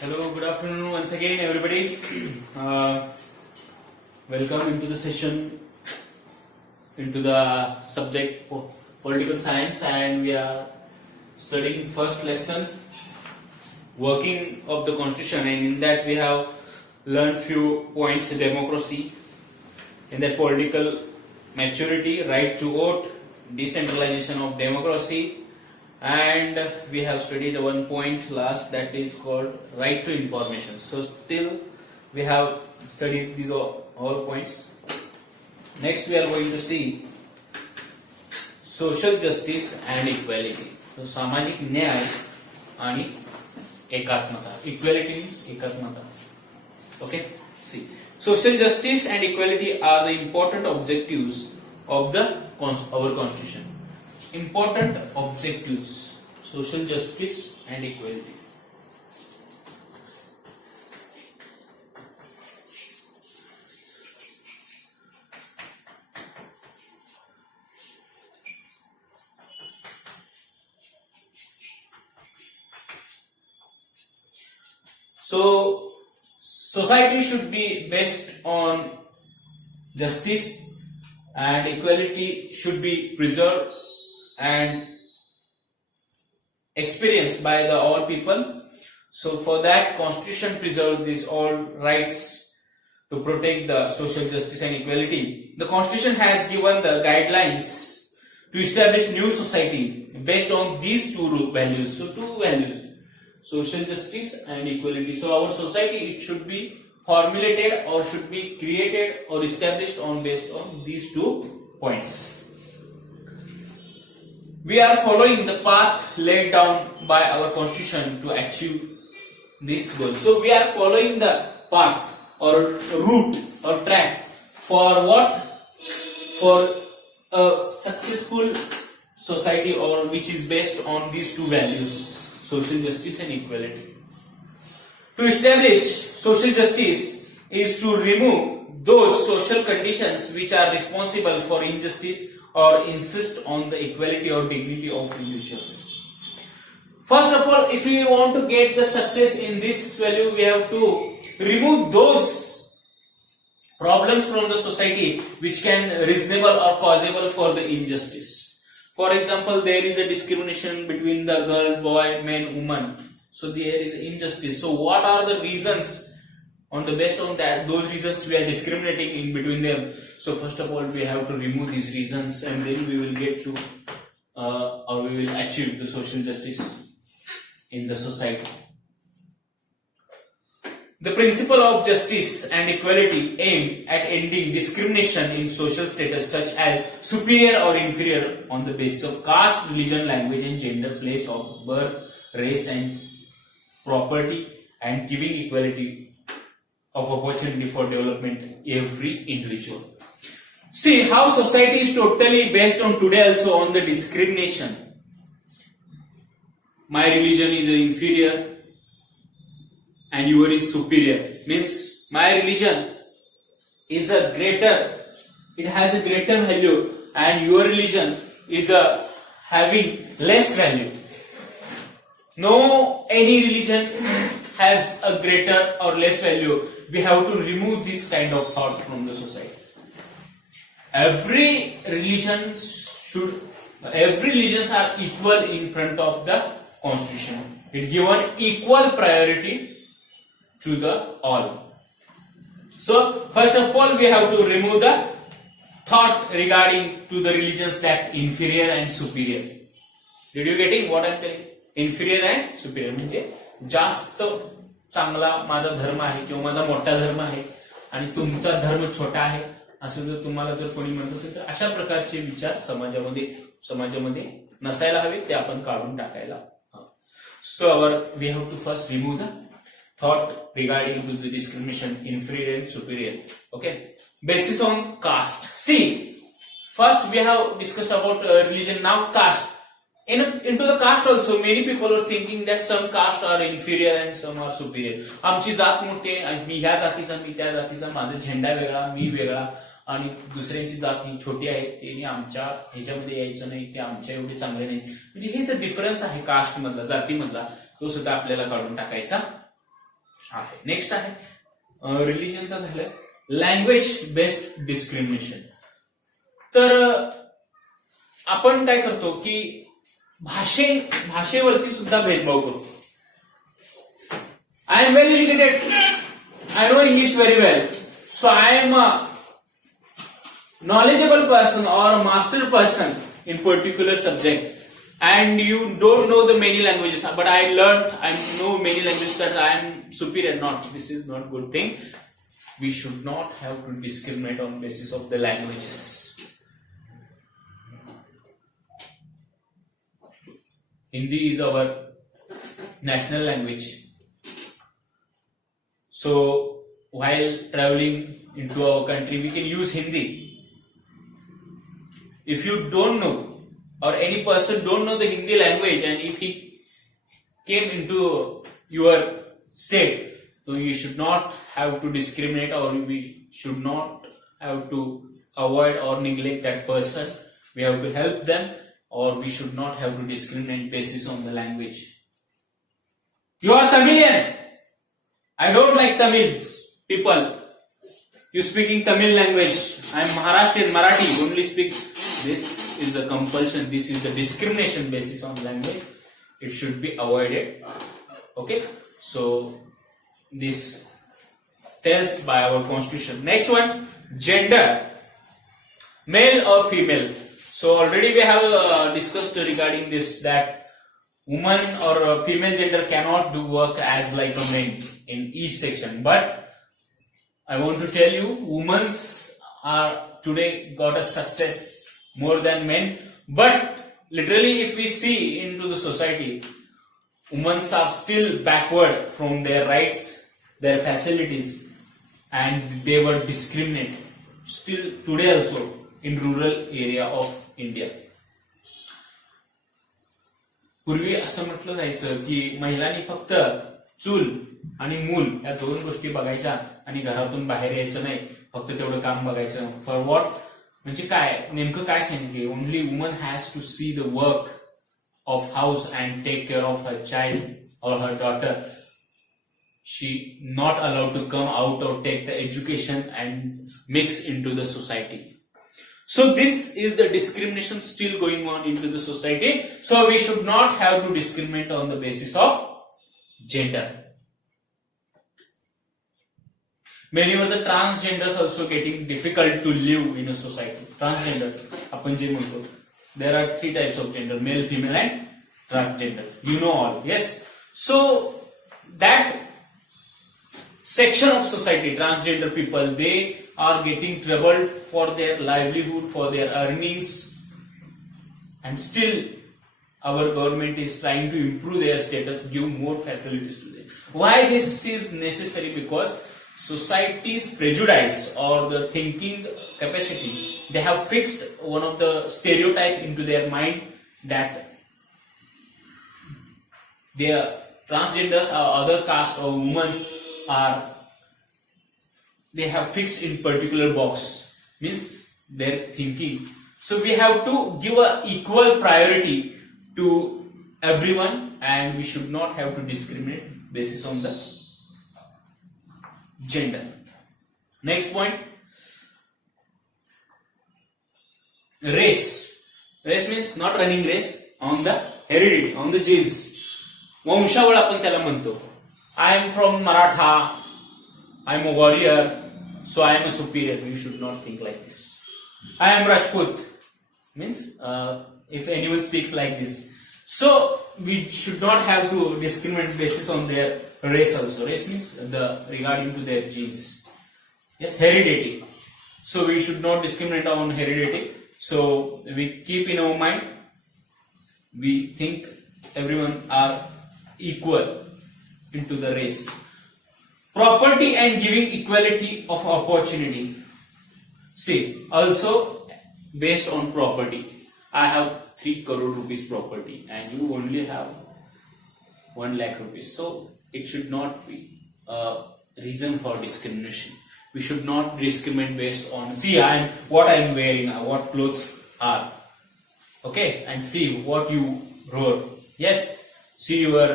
Hello, good afternoon once again, everybody. Welcome into the session, into the subject political science, and we are studying first lesson, working of the constitution, and in that we have learned few points: democracy, in that political maturity, right to vote, decentralization of democracy. And we have studied one point last, that is called right to information. So still we have studied these all points. Next we are going to see social justice and equality. So सामाजिक न्याय आणि एकात्मता. Equality means एकात्मता. Okay. See, social justice and equality are the important objectives of our constitution. Important objectives: social justice and equality. So society should be based on justice, and equality should be preserved and experienced by the all people. So for that, constitution preserves these all rights to protect the social justice and equality. The constitution has given the guidelines to establish new society based on these two values. So two values: social justice and equality. So our society, it should be formulated or should be created or established based on these 2 points. We are following the path laid down by our constitution to achieve this goal. So we are following the path or route or track for what? For a successful society, or which is based on these 2 values: social justice and equality. To establish social justice is to remove those social conditions which are responsible for injustice or insist on the equality or dignity of individuals. First of all, if we want to get the success in this value, we have to remove those problems from the society which can reasonable or causable for the injustice. For example, there is a discrimination between the girl, boy, man, woman. So there is injustice. So what are the reasons? Based on that, those reasons we are discriminating in between them. So first of all, we have to remove these reasons, and then we will get to or we will achieve the social justice in the society. The principle of justice and equality aim at ending discrimination in social status such as superior or inferior on the basis of caste, religion, language and gender, place of birth, race and property, and giving equality of opportunity for development every individual. See how society is totally based on today also on the discrimination. My religion is inferior and yours is superior. Means my religion is it has a greater value, and your religion is having less value. No, any religion has a greater or less value. We have to remove this kind of thoughts from the society. Every religions are equal in front of the constitution. It given equal priority to the all. So first of all, we have to remove the thought regarding to the religions that inferior and superior. Did you getting what I am telling? Inferior and superior म्हणजे जास्त चांगला माझा धर्म आहे किंवा माझा मोठा धर्म आहे आणि तुमचा धर्म छोटा आहे असं जर तुम्हाला जर कोणी म्हणत असेल तर अशा प्रकारचे विचार समाजामध्ये नसायला हवे, ते आपण काढून टाकायला हवे. So we have to first remove the thought regarding to the discrimination inferior and superior. Okay, basis on caste. See, first we have discussed about religion. Now caste. Into the caste also, many people are thinking that some caste are inferior and some are superior. आमची जात मोठी आहे, मी ह्या जातीचा, मी त्या जातीचा, माझा झेंडा वेगळा, मी वेगळा, आणि दुसऱ्यांची जात ही छोटी आहे, त्यांनी आमच्या ह्याच्यामध्ये यायचं नाही, ते आमच्या एवढे चांगले नाही. म्हणजे हेच डिफरन्स आहे कास्ट मधला, जातीमधला, तो सुद्धा आपल्याला काढून टाकायचा आहे. नेक्स्ट आहे रिलीजनचं झालं, लँग्वेज बेस्ड डिस्क्रिमिनेशन. तर आपण काय करतो की भाषेवरती सुद्धा भेदभाव करतो. I am well educated, I know English very well, so I am a knowledgeable person or a master person in particular subject, and you don't know the many languages, but I know many languages, that I am superior. Not, this is not good thing. We should not have to discriminate on basis of the languages. Hindi is our national language. So while traveling into our country, we can use Hindi. If you don't know, or any person don't know the Hindi language, and if he came into your state, so you should not have to discriminate, or we should not have to avoid or neglect that person. We have to help them, or we should not have to discriminate basis on the language. You are Tamilian. I don't like Tamil people. You speaking Tamil language. I am Maharashtrian, Marathi. Only speak. This is the compulsion. This is the discrimination basis on language. It should be avoided. Okay. So this tells by our constitution. Next one, gender. Male or female. So already we have discussed regarding this, that woman or female gender cannot do work as like a man in each section. But I want to tell you, women are today got a success more than men. But literally, if we see into the society, women are still backward from their rights, their facilities, and they were discriminated still today also in rural area of India. पूर्वी असं म्हटलं जायचं की महिलांनी फक्त चूल आणि मूल या दोन गोष्टी बघायच्या आणि घरातून बाहेर यायचं नाही, फक्त तेवढं काम बघायचं. फॉर व्हॉट, म्हणजे काय नेमकं काय सांगितले, only woman has to see the work of house and take care of her child और her daughter. She not allowed to come out और take the education and mix into the society. So this is the discrimination still going on into the society. So we should not have to discriminate on the basis of gender. Many of the transgenders also getting difficult to live in a society. Transgender, आपण जे म्हणतो, there are 3 types of gender: male, female, and transgender. You know all, yes. So that section of society, transgender people, they are getting troubled for their livelihood, for their earnings, and still our government is trying to improve their status, give more facilities to them. Why this is necessary? Because society's prejudice or the thinking capacity, they have fixed one of the stereotype into their mind that their transgenders or other caste or women are, they have fixed in particular box, means their thinking. So we have to give a equal priority to everyone, and we should not have to discriminate basis on the gender. Next point, race. Race means not running race, on the heredity, on the genes. वंशावळ आपण त्याला म्हणतो. I am from Maratha, I am a warrior, so I am a superior. You should not think like this. I am Rajput, means if anyone speaks like this. So we should not have to discriminate basis on their race also. Race means regarding to their genes. Yes, heredity. So we should not discriminate on heredity. So we keep in our mind, we think everyone are equal into the race. Property and giving equality of opportunity. See, also based on property. I have 3 crore rupees property and you only have 1 lakh rupees. So it should not be a reason for discrimination. We should not discriminate based on, see, what I am wearing, what clothes are. Okay, and see what you wrote. Yes, see your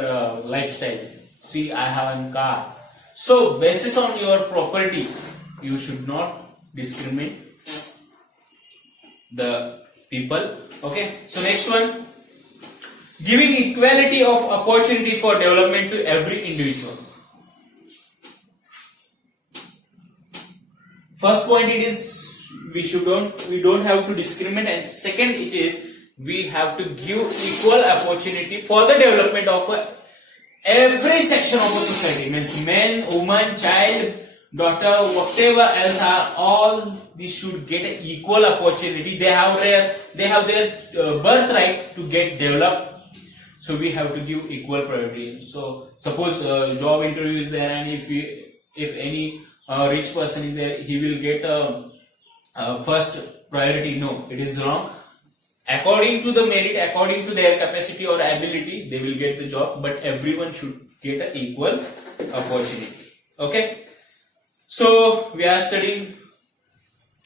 lifestyle. See, I have a car. So basis on your property, you should not discriminate the people. Okay, so next one, giving equality of opportunity for development to every individual. First point, it is we don't have to discriminate, and second it is we have to give equal opportunity for the development of every section of the society. Means men, woman, child, daughter, whatever else are, all these should get an equal opportunity. They have their birthright to get developed. So we have to give equal priority. So suppose job interview is there, and if any rich person is there, he will get first priority. No, it is wrong. According to the merit, according to their capacity or ability, they will get the job, but everyone should get an equal opportunity. Okay. So we are studying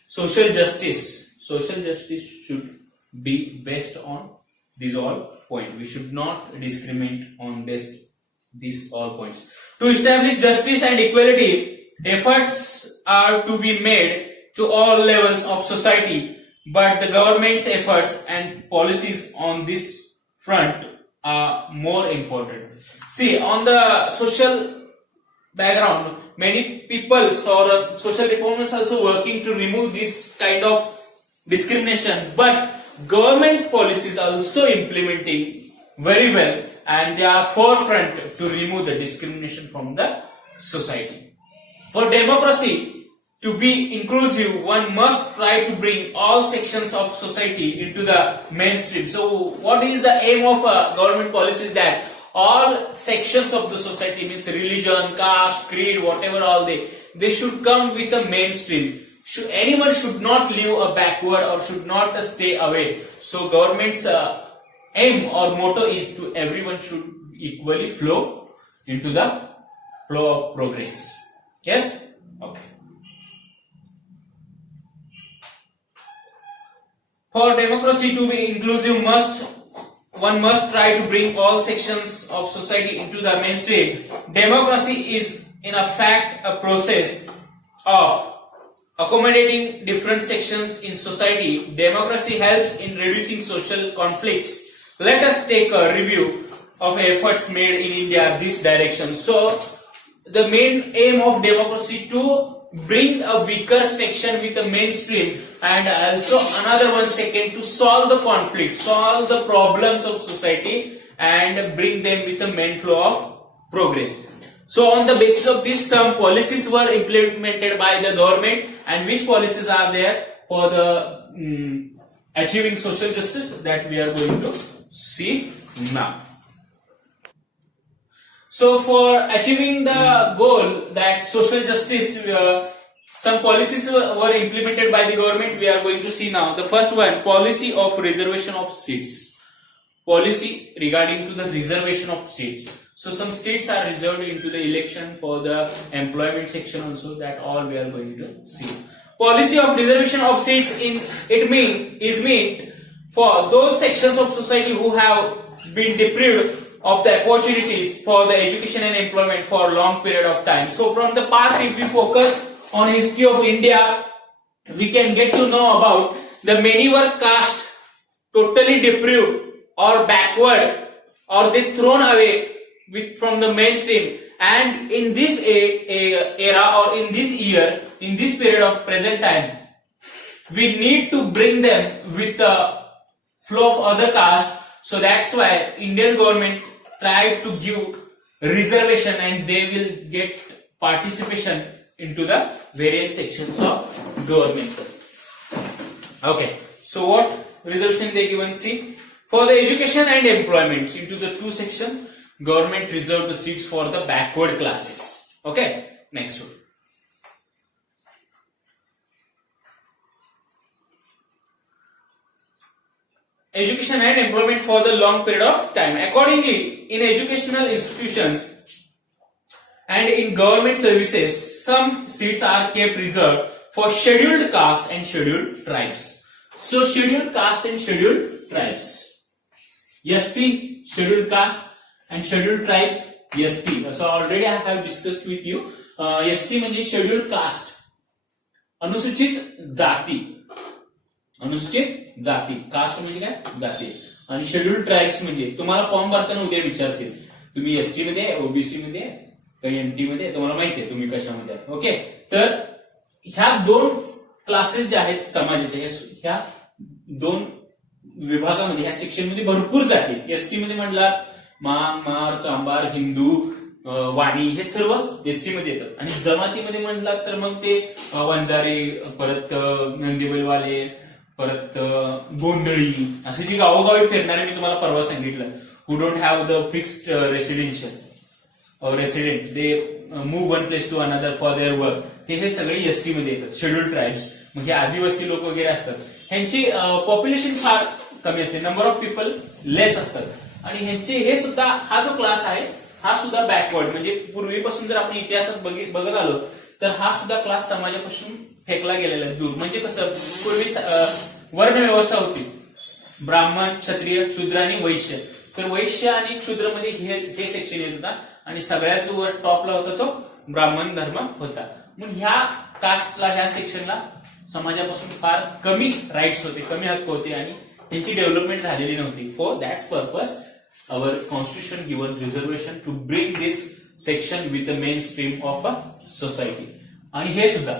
social justice. Social justice should be based on these all points. We should not discriminate on these all points. To establish justice and equality, efforts are to be made to all levels of society, but the government's efforts and policies on this front are more important. See, on the social background, many people or social reformers also working to remove this kind of discrimination, but government policies are also implementing very well, and they are forefront to remove the discrimination from the society. For democracy to be inclusive, one must try to bring all sections of society into the mainstream. So what is the aim of government policies? That all sections of the society, means religion, caste, creed, whatever all they should come with a mainstream. Anyone should not live backward or should not stay away. So government's aim or motto is to everyone should equally flow into the flow of progress. Yes? Okay. For democracy to be inclusive, one must try to bring all sections of society into the mainstream. Democracy is in fact a process of accommodating different sections in society. Democracy helps in reducing social conflicts. Let us take a review of efforts made in India this direction. So the main aim of democracy to bring a weaker section with the mainstream, and also another one second to solve the conflicts, solve the problems of society, and bring them with the main flow of progress. So on the basis of this, some policies were implemented by the government, and which policies are there for the achieving social justice, that we are going to see now. So for achieving the goal that social justice, some policies were implemented by the government, we are going to see now. The first one, policy of reservation of seats. Policy regarding to the reservation of seats. So some seats are reserved into the election for the employment section also, that all we are going to see. Policy of reservation of seats is meant for those sections of society who have been deprived of the opportunities for the education and employment for a long period of time. So from the past, if we focus on history of India, we can get to know about the many were cast totally deprived or backward, or they thrown away from the mainstream, and in this era or in this year, in this period of present time, we need to bring them with the flow of other caste. So that's why Indian government tried to give reservation, and they will get participation into the various sections of government. Okay, so what reservation they given? See, for the education and employment, into the two sections, government reserved the seats for the backward classes. Okay, next one. Education and employment for the long period of time. Accordingly, in educational institutions and in government services, some seats are kept reserved for scheduled caste and scheduled tribes. So, scheduled caste and scheduled tribes. Yes, see, scheduled caste and scheduled tribes, ST. So already I have discussed with you. ST म्हणजे scheduled caste, अनुसूचित जाती. अनुसूचित जाती, कास्ट म्हणजे काय, जाती. आणि scheduled tribes म्हणजे तुम्हाला फॉर्म भरताना उद्या विचारतील तुम्ही एसटी मध्ये, ओबीसी मध्ये, काही एनटी मध्ये, तुम्हाला माहिती आहे तुम्ही कशामध्ये आहे. ओके, तर ह्या दोन क्लासेस जे आहेत समाजाचे, ह्या दोन विभागामध्ये, ह्या सेक्शन मध्ये भरपूर जाती. एसटी मध्ये म्हणला मार, चांबार, हिंदू, वाणी, हे सर्व एससी मध्ये येतात. आणि जमातीमध्ये म्हणलात तर मग ते वंजारी, परत नंदीबैलवाले, परत गोंधळी, असे जी गावोगावी फिरणारे मी तुम्हाला परवा सांगितलं, who don't have the fixed resident, they move one place to another for their work, हे सगळे एसटी मध्ये येतात. शेड्यूल्ड ट्राईब्स, मग हे आदिवासी लोक वगैरे असतात, ह्यांची पॉप्युलेशन फार कमी असते, नंबर ऑफ पीपल लेस असतात. आणि ह्यांचे हे सुद्धा, हा जो क्लास आहे हा सुद्धा बॅकवर्ड, म्हणजे पूर्वीपासून जर आपण इतिहासात बघत आलो तर हा सुद्धा क्लास समाजापासून फेकला गेलेला आहे दूर. म्हणजे कसं, पूर्वी वर्ण व्यवस्था होती, ब्राह्मण, क्षत्रिय, शूद्र आणि वैश्य. तर वैश्य आणि शूद्रमध्ये हे सेक्शन येत होता, आणि सगळ्यात जो वर टॉपला होता तो ब्राह्मण धर्म होता. मग ह्या कास्टला, ह्या सेक्शनला समाजापासून फार कमी राईट्स होते, कमी हक्क होते, आणि त्यांची डेव्हलपमेंट झालेली नव्हती. For that's purpose our constitution given reservation to bring this section with the mainstream of a society. आणि हे सुद्धा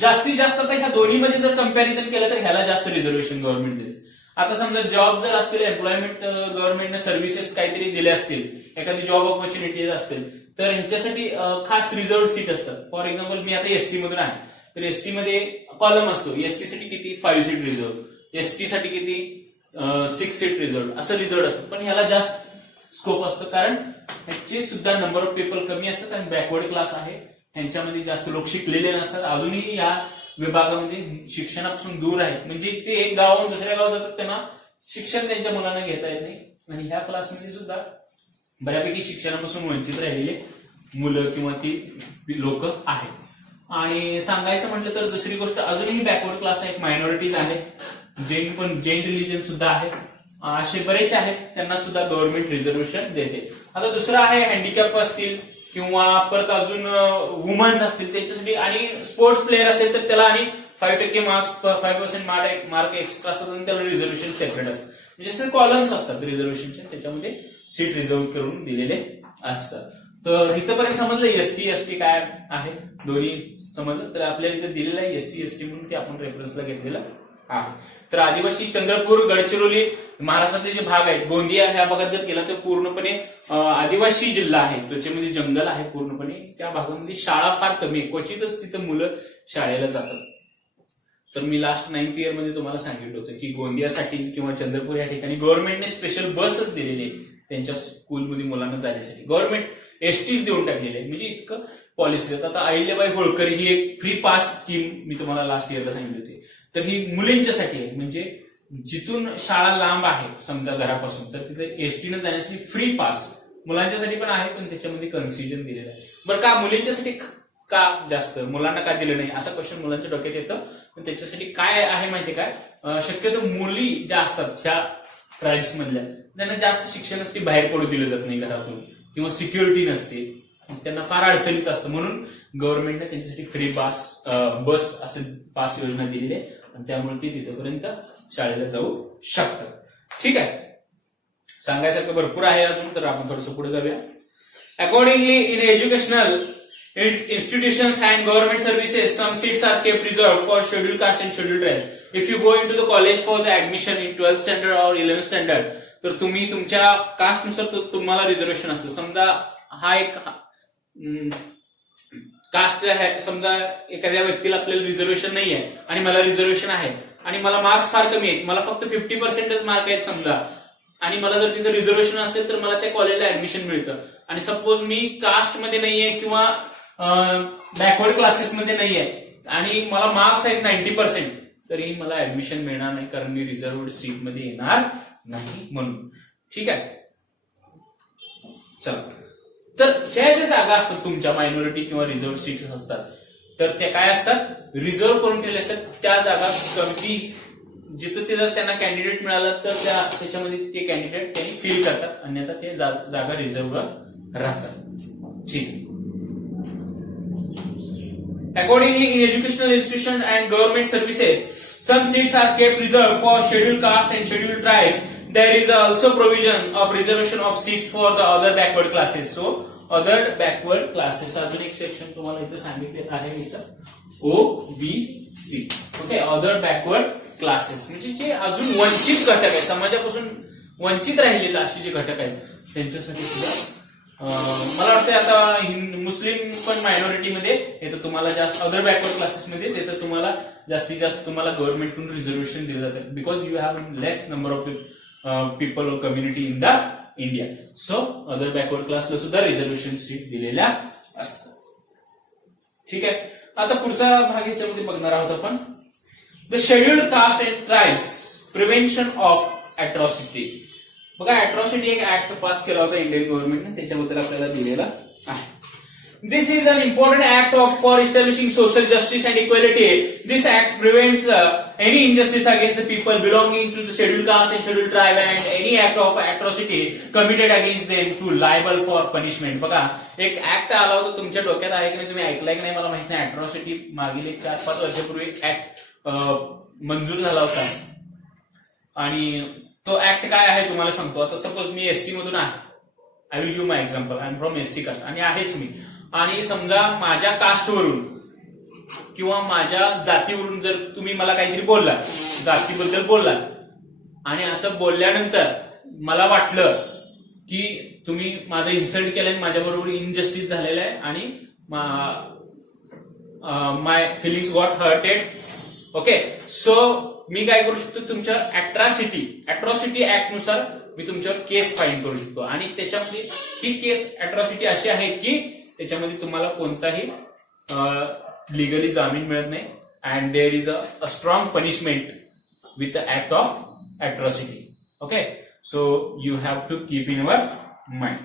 जास्तीत जास्त आता ह्या दोन्हीमध्ये जर कंपॅरिझन केलं तर ह्याला जास्त रिझर्वेशन गव्हर्नमेंट देते. आता समजा जॉब जर असतील, एम्प्लॉयमेंट गव्हर्नमेंटने सर्व्हिसेस काहीतरी दिले असतील, एखादी जॉब ऑपॉर्च्युनिटीज असतील, तर ह्याच्यासाठी खास रिझर्व सीट असतात. फॉर एक्झाम्पल मी आता एससी मधून आहे, तर एससी मध्ये कॉलम असतो, एससी साठी किती 5 सीट रिझर्व, एसटी साठी किती 6 सीट रिझर्व, असं रिझर्व असतं. पण ह्याला जास्त स्कोप असतो, कारण ह्याचे सुद्धा नंबर ऑफ पीपल कमी असतात, आणि बॅकवर्ड क्लास आहे, ह्यांच्यामध्ये जास्त लोक शिकलेले नसतात, अजूनही या विभागामध्ये शिक्षणापासून दूर आहेत. म्हणजे ते एक गावाहून दुसऱ्या गावात जातात, त्यांना शिक्षण त्यांच्या मुलांना घेता येत नाही. आणि ह्या क्लासमध्ये सुद्धा बऱ्यापैकी शिक्षणापासून वंचित राहिलेले मुलं किंवा ती लोक आहेत. आणि सांगायचं म्हटलं तर दुसरी गोष्ट, अजूनही बॅकवर्ड क्लास आहेत, मायनॉरिटीज आहेत, जैन रिलीजन सुद्धा आहे, असे बरेचसे आहेत, त्यांना सुद्धा गव्हर्नमेंट रिझर्वेशन देते. आता दुसरं आहे हँडिकॅप असतील किंवा परत अजून वुमन्स असतील त्यांच्यासाठी, आणि स्पोर्ट्स प्लेअर असेल तर त्याला आणि 5% मार्क्स, 5% मार्क एक्स्ट्रा असतात, आणि त्याला रिझर्वेशन सेपरेट असतं. म्हणजे असे कॉलम्स असतात रिझर्वेशनचे, त्याच्यामध्ये सीट रिझर्व करून दिलेले असतात. तर इथंपर्यंत समजलं एससी एसटी काय आहे, दोन्ही समजलं. तर आपल्याला इथं दिलेलं आहे एससी एसटी म्हणून, ते आपण रेफरन्सला घेतलेलं आहे. तर आदिवासी, चंद्रपूर, गडचिरोली, महाराष्ट्रातले जे भाग आहेत, गोंदिया ह्या भागात जर केला तर पूर्णपणे आदिवासी जिल्हा आहे, त्याच्यामध्ये जंगल आहे पूर्णपणे. त्या भागामध्ये शाळा फार कमी आहे, क्वचितच तिथं मुलं शाळेला जातात. तर मी लास्ट 9th इयर मध्ये तुम्हाला सांगितलं होतं की गोंदियासाठी किंवा चंद्रपूर या ठिकाणी गव्हर्नमेंटने स्पेशल बसच दिलेली आहे त्यांच्या स्कूलमध्ये मुलांना जाण्यासाठी. गव्हर्नमेंट एसटीच देऊन टाकलेली आहे, म्हणजे इतकं पॉलिसी देतात. आता अहिल्याबाई होळकर ही एक फ्री पास स्कीम मी तुम्हाला लास्ट इयरला सांगितली होती. तर ही मुलींच्यासाठी आहे, म्हणजे जिथून शाळा लांब आहे समजा घरापासून, तर तिथे एसटीनं जाण्यासाठी फ्री पास. मुलांच्यासाठी पण आहे, पण त्याच्यामध्ये कन्सिजन दिलेलं आहे. बरं, का मुलींच्यासाठी का जास्त, मुलांना का दिलं नाही, असा क्वेश्चन मुलांच्या डोक्यात येतं. पण त्याच्यासाठी काय आहे माहितीये काय, शक्यतो मुली ज्या असतात ह्या ट्राईब्स मधल्या, त्यांना जास्त शिक्षणासाठी बाहेर पडू दिलं जात नाही घरातून, किंवा सिक्युरिटी नसते, त्यांना फार अडचणीच असतं. म्हणून गव्हर्नमेंटने त्यांच्यासाठी फ्री पास, बस असे पास योजना दिलेली आहे, आणि त्यामुळे ती तिथपर्यंत शाळेला जाऊ शकतात. ठीक आहे, सांगायसारखं भरपूर आहे अजून, तर आपण थोडंसं पुढे जाऊया. अकॉर्डिंगली इन educational institutions and government services, some seats are kept reserved for scheduled caste and scheduled tribes. If you go into the college for the admission in 12th standard or 11th standard, तर तुम्ही तुमच्या कास्ट नुसार तुम्हाला रिझर्वेशन असतं. समजा हा एक कास्ट आहे, समजा एखाद्या व्यक्तीला आपल्याला रिझर्वेशन नाही आहे आणि मला रिझर्वेशन आहे, आणि मला मार्क्स फार कमी आहेत, मला फक्त 50% मार्क आहेत समजा, आणि मला जर तिथं रिझर्वेशन असेल तर मला त्या कॉलेजला ऍडमिशन मिळतं. आणि सपोज मी कास्ट मध्ये नाहीये किंवा बॅकवर्ड क्लासेस मध्ये नाहीये, आणि मला मार्क्स आहेत 90%, तरीही मला ऍडमिशन मिळणार नाही, कारण मी रिझर्व्ड सीट मध्ये येणार नाही म्हणून. ठीक आहे, चला. तर ह्या ज्या जागा असतात तुमच्या मायनॉरिटी किंवा रिझर्व्ड सीट्स असतात, तर त्या काय असतात, रिझर्व्ह करून ठेवले असतात. त्या जागा कमी, जिथं ते जर त्यांना कॅन्डिडेट मिळालं तर त्याच्यामध्ये ते कॅन्डिडेट त्यांनी फिल करतात, अन्यथा ते जागा रिझर्व्ह राहतात. ठीक आहे. Accordingly, in educational institutions and government services, some seats are kept reserved for scheduled castes and scheduled tribes. There is also provision of reservation of seats for the other backward classes. So, other backward classes. अजून एक सेक्शन तुम्हाला इथे सांगितलेलं आहे इथं OBC. Okay, other backward classes म्हणजे जे अजून वंचित घटक आहेत, समाजापासून वंचित राहिलेले असे जे घटक आहेत त्यांच्यासाठी सुद्धा मला वाटतं आता मुस्लिम पण मायनॉरिटीमध्ये येतं, तुम्हाला जास्त अदर बॅकवर्ड क्लासेसमध्येच येतं, तुम्हाला जास्तीत जास्त तुम्हाला गव्हर्नमेंटकडून रिझर्वेशन दिलं जातं because you have less number of people और community in the India. So other backward क्लासला सुद्धा रिझर्वेशन सीट दिलेल्या असतात. ठीक आहे. आता पुढचा भाग याच्यामध्ये बघणार आहोत आपण the scheduled caste and tribes prevention of अॅट्रॉसिटीज. बघा, अॅट्रॉसिटी एक ऍक्ट पास केला होता इंडियन गव्हर्नमेंटने, त्याच्याबद्दल आपल्याला दिलेला आहे. This is an important act for establishing social justice and equality. This act prevents any injustice against the people belonging to the scheduled caste and scheduled tribe and any act of atrocity committed against them to liable for punishment. बघा, एक ऍक्ट आला होता, तुमच्या डोक्यात आहे की नाही, तुम्ही ऐकलाय की नाही मला माहित नाही. अॅट्रॉसिटी मागील एक 4-5 वर्षापूर्वी ऍक्ट मंजूर झाला होता आणि तो ऍक्ट काय आहे तुम्हाला सांगतो. आता सपोज मी एससी मधून आहे, I will give my example, I am from SC caste आणि आहेच मी, आणि समजा माझ्या कास्टवरून किंवा माझ्या जातीवरून जर तुम्ही मला काहीतरी बोलला, जातीबद्दल बोलला आणि असं बोलल्यानंतर मला वाटलं की तुम्ही माझं इन्सल्ट केलंय, माझ्याबरोबर इनजस्टिस झालेलं आहे आणि my feelings got hurted. Okay, so मी काय करू शकतो, तुमच्यावर अॅट्रॉसिटी ऍक्ट नुसार मी तुमच्यावर केस फाईल करू शकतो आणि त्याच्यामध्ये ही केस अॅट्रॉसिटी अशी आहे की त्याच्यामध्ये तुम्हाला कोणताही लिगली जामीन मिळत नाही and there is a strong punishment with the act of atrocity. Okay, so you have to keep in your mind.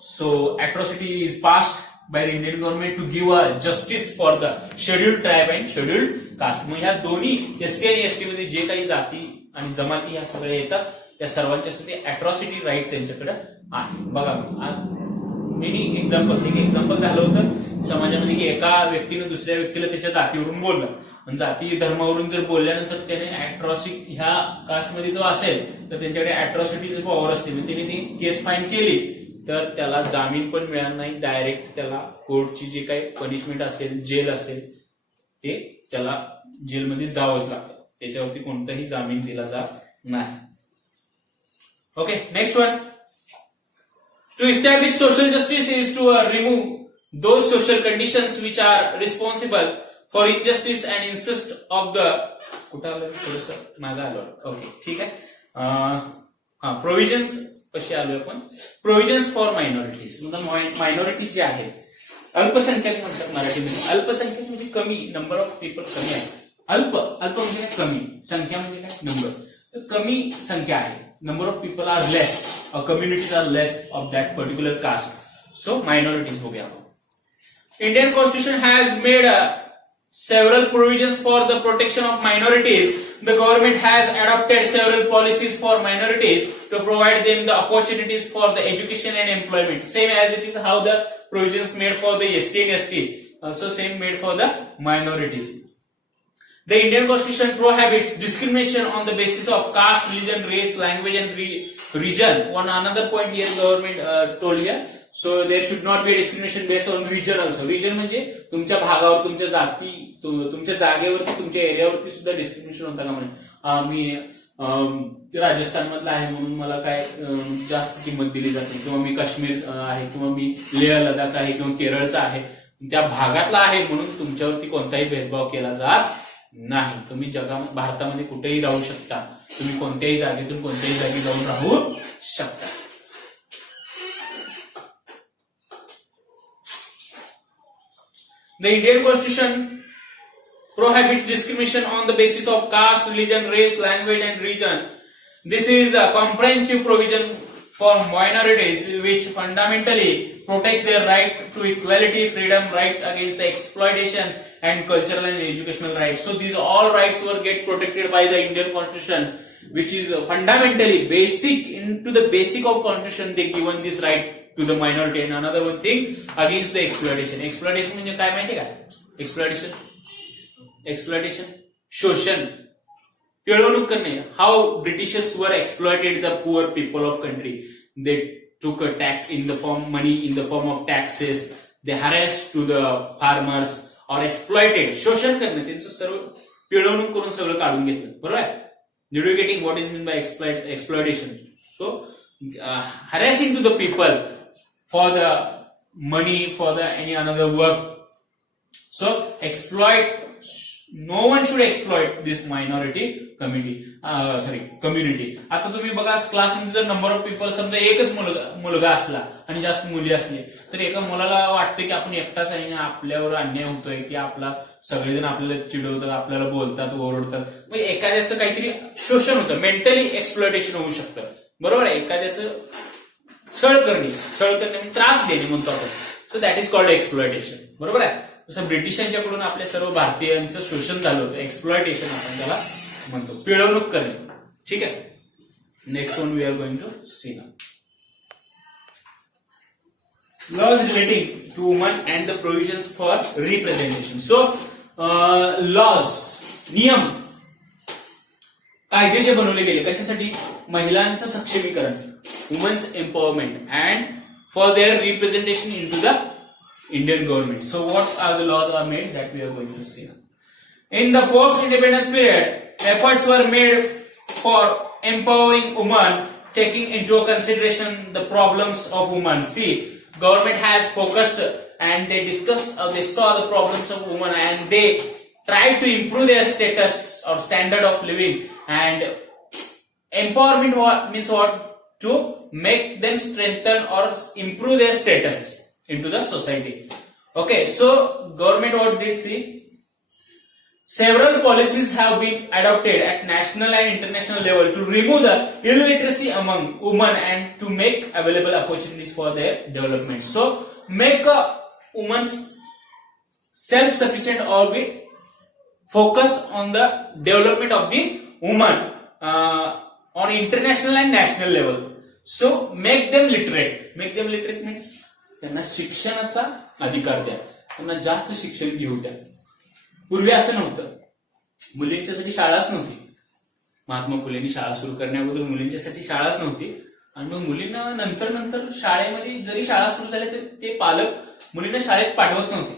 So atrocity is passed by the Indian government to give a justice for the scheduled tribe and scheduled caste. मग ह्या दोन्ही एससी आणि एसटी मध्ये जे काही जाती आणि जमाती ह्या सगळ्या येतात त्या सर्वांच्यासाठी अॅट्रॉसिटी राईट त्यांच्याकडे आहे. बघा, मेनी एक्झाम्पल्स, एक एक्झाम्पल झालं होतं समाजामध्ये की एका व्यक्तीने दुसऱ्या व्यक्तीला त्याच्या जातीवरून बोलला आणि जाती धर्मावरून जर बोलल्यानंतर त्याने अॅट्रॉसिटी ह्या कास्टमध्ये जो असेल तर त्यांच्याकडे अॅट्रॉसिटीची पॉवर असते, म्हणजे त्याने ती केस फाईन केली तर त्याला जामीन पण मिळणार नाही, डायरेक्ट त्याला कोर्टची जी काही पनिशमेंट असेल, जेल असेल, ते त्याला जेलमध्ये जावंच लागतं, त्याच्यावरती कोणताही जामीन दिला जात नाही. Okay, next one. To establish social justice is to remove those social conditions which are responsible for injustice and insist of the, कुठं आलं थोडस माझा आलं. ओके, ठीक आहे. प्रोव्हिजन्स कशी आलोय आपण, प्रोव्हिजन्स फॉर मायनॉरिटीज. म्हणजे मायनॉरिटी जी आहे, अल्पसंख्याक म्हणतात मराठीमध्ये. अल्पसंख्याक म्हणजे कमी, नंबर ऑफ पीपल कमी आहे. अल्प म्हणजे काय, कमी. संख्या म्हणजे काय, नंबर. तर कमी संख्या आहे, number of people are less, communities are less of that particular caste. So minorities बघूया. Indian constitution has made several provisions for the protection of minorities. The government has adopted several policies for minorities to provide them the opportunities for the education and employment. Same as it is how the provisions made for the SC and ST, also same made for the minorities. The Indian Constitution prohibits discrimination on the basis of caste, religion, race, language, and region. One another point here government told here. So there should not be discrimination based on region also. Region म्हणजे तुमच्या भागावर, तुमच्या जाती, तुमच्या जागेवरती, तुमच्या एरियावरती सुद्धा डिस्क्रिमिनेशन होता का म्हणजे मी राजस्थान मधला आहे म्हणून मला काय जास्त किंमत दिली जाते, किंवा मी काश्मीर आहे, किंवा मी लेह लडाख आहे, किंवा केरळचा आहे, त्या भागातला आहे म्हणून तुमच्यावरती कोणताही भेदभाव केला जात नाही. तुम्ही जगामध्ये, भारतामध्ये कुठेही राहू शकता, तुम्ही कोणत्याही जागेतून कोणत्याही जागी जाऊन राहू शकता. The Indian Constitution prohibits discrimination on the basis of caste, religion, race, language, and region. This is a comprehensive provision for minorities which fundamentally protects their right to equality, freedom, right against the exploitation, and cultural and educational rights. So these all rights were get protected by the Indian Constitution. which is fundamentally basic into the basic of constitution. They given this right to the minority. And another one thing, against the exploitation. Exploitation म्हणजे काय माहिती का? Exploitation, शोषण, पिळवणूक करणे. How Britishers were exploited the poor people of country. They took a tax in the form money in the form of taxes. They harassed to the farmers or exploited. शोषण करणे, त्यांचं सर्व पिळवणूक करून सगळं काढून घेतलं. बरोबर आहे? Did you getting what is meant by exploitation? So harassing to the people for the money, for the any another work. So exploit. No one should exploit this minority community. आता तुम्ही बघा, क्लासमध्ये जर नंबर ऑफ पीपल समजा एकच मुलगा असला आणि जास्त मुली असली तर एका मुलाला वाटतं की आपण एकटाच आहे ना, आपल्यावर अन्याय होतोय, की आपला सगळेजण आपल्याला चिडवतात, आपल्याला बोलतात, ओरडतात. मग एखाद्याचं काहीतरी शोषण होतं, मेंटली एक्सप्लॉयटेशन होऊ शकतं. बरोबर आहे? एखाद्याचं छळ करणे म्हणजे त्रास देणे म्हणतो आपण. So that is called exploitation. बरोबर आहे? जसं ब्रिटिशांच्याकडून आपल्या सर्व भारतीयांचं शोषण झालं होतं, एक्सप्लॉयटेशन आपण त्याला म्हणतो, पिळवणूक करणे. ठीक आहे. Next one we are going to see now. Laws relating to women and the provisions for representation. So, laws, नियम, कायदे जे बनवले गेले कशासाठी? महिलांचं सक्षमीकरण, women's empowerment and for their representation into the Indian government. So what are the laws are made that we are going to see now. In the post-independence period, efforts were made for empowering women, taking into consideration the problems of women. See, government has focused and they discussed, they saw the problems of women and they tried to improve their status or standard of living. And empowerment means what? To make them strengthen or improve their status into the society. Okay, so government what did see? Several policies have been adopted at national and international level to remove the illiteracy among women and to make available opportunities for their development. So make a woman self-sufficient or be focused on the development of the woman on international and national level. So make them literate. Make them literate means त्यांना शिक्षणाचा अधिकार द्या, त्यांना जास्त शिक्षण घेऊ द्या. पूर्वी असं नव्हतं, मुलींच्यासाठी शाळाच नव्हती. महात्मा फुलेंनी शाळा सुरू करण्याअगोदर मुलींच्यासाठी शाळाच नव्हती. आणि मग मुलींना नंतर शाळेमध्ये जरी शाळा सुरू झाल्या तरी ते पालक मुलींना शाळेत पाठवत नव्हते.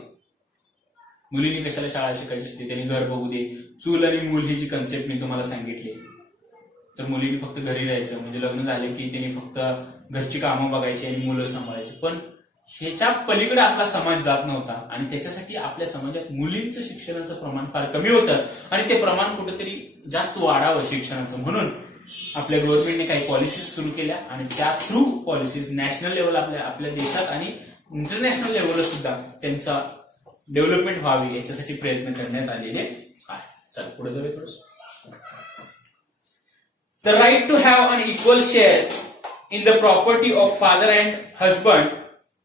मुलींनी कशाला शाळा शिकायची असते, त्यांनी घर बघू दे. चूल आणि मूल ही जी कन्सेप्ट मी तुम्हाला सांगितली, तर मुलींनी फक्त घरी राहायचं, म्हणजे लग्न झाले की त्यांनी फक्त घरची कामं बघायची आणि मुलं सांभाळायची. पण ह्याच्या पलीकडे आपला समाज जात नव्हता आणि त्याच्यासाठी आपल्या समाजात मुलींचं शिक्षणाचं प्रमाण फार कमी होतं आणि ते प्रमाण कुठेतरी जास्त वाढावं शिक्षणाचं, म्हणून आपल्या गव्हर्नमेंटने काही पॉलिसीज सुरू केल्या आणि त्या थ्रू पॉलिसीज नॅशनल लेवल आपल्या देशात आणि इंटरनॅशनल लेवलला सुद्धा त्यांचा डेव्हलपमेंट व्हावी याच्यासाठी प्रयत्न करण्यात आलेले आहे. चला पुढे जाऊया थोडंसं. The right to have an equal share in the property of father and husband,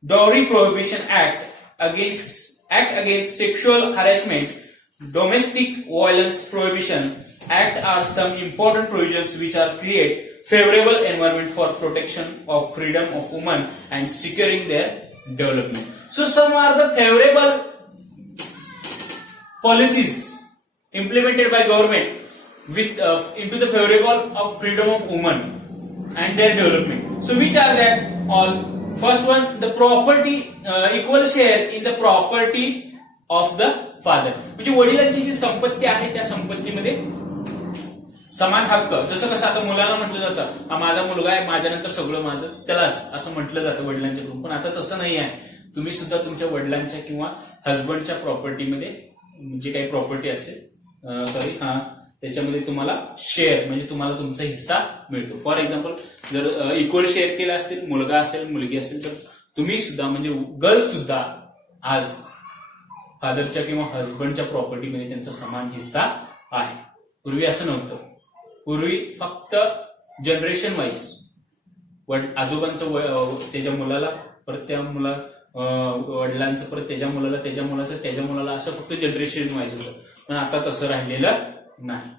Dowry Prohibition Act against sexual harassment, Domestic Violence Prohibition Act are some important provisions which are create favorable environment for protection of freedom of women and securing their development. So some are the favorable policies implemented by government with into the favorable of freedom of women and their development. So which are that? All. First one, the property, equal share in the property of the father. म्हणजे वडिलांची जी संपत्ती आहे त्या संपत्तीमध्ये समान हक्क. जसं कसं आता मुलाला म्हटलं जातं, हा माझा मुलगा आहे, माझ्यानंतर सगळं माझं त्यालाच, असं म्हटलं जातं वडिलांच्याकडून. पण आता तसं नाही आहे. तुम्ही सुद्धा तुमच्या वडिलांच्या किंवा हजबंडच्या प्रॉपर्टीमध्ये जी काही प्रॉपर्टी असेल, त्याच्यामध्ये तुम्हाला शेअर म्हणजे तुम्हाला तुमचा हिस्सा मिळतो. फॉर एक्झाम्पल जर इक्वल शेअर केला असतील, मुलगा असेल मुलगी असेल, तर तुम्ही सुद्धा म्हणजे गर्ल सुद्धा आज फादरच्या किंवा हजबंडच्या प्रॉपर्टीमध्ये त्यांचा समान हिस्सा आहे. पूर्वी असं नव्हतं. पूर्वी फक्त जनरेशन वाईज आजोबांचं त्याच्या मुलाला, परत त्या वडिलांचं, परत त्याच्या मुलाला, त्याच्या मुलाचं, त्याच्या मुलाला, असं फक्त जनरेशन वाईज होतं. पण आता तसं राहिलेलं नाही.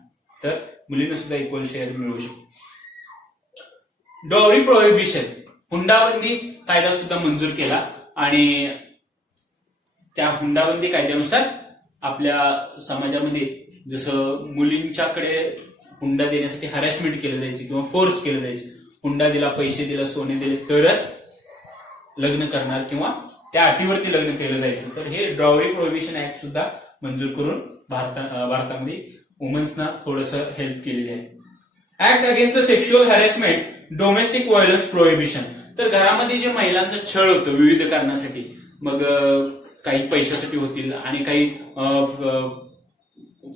तर मुलींना सुद्धा इक्वल शेअर मिळू शकतो. डॉवरी प्रोहिबिशन, हुंडाबंदी कायदा सुद्धा मंजूर केला आणि त्या हुंडाबंदी कायद्यानुसार आपल्या समाजामध्ये जसं मुलींच्याकडे हुंडा देण्यासाठी हॅरॅसमेंट केलं जायचं किंवा फोर्स केलं जायचं, हुंडा दिला, पैसे दिला, सोने दिले तरच लग्न करणार किंवा त्या अटीवरती लग्न केलं जायचं. तर हे डॉवरी प्रोहिबिशन ऍक्ट सुद्धा मंजूर करून भारतामध्ये वुमन्सना थोडंसं हेल्प केलेली आहे. Act against the sexual harassment, domestic violence prohibition, तर घरामध्ये जे महिलांचा छळ होतो विविध कारणासाठी, मग काही पैशासाठी होतील आणि काही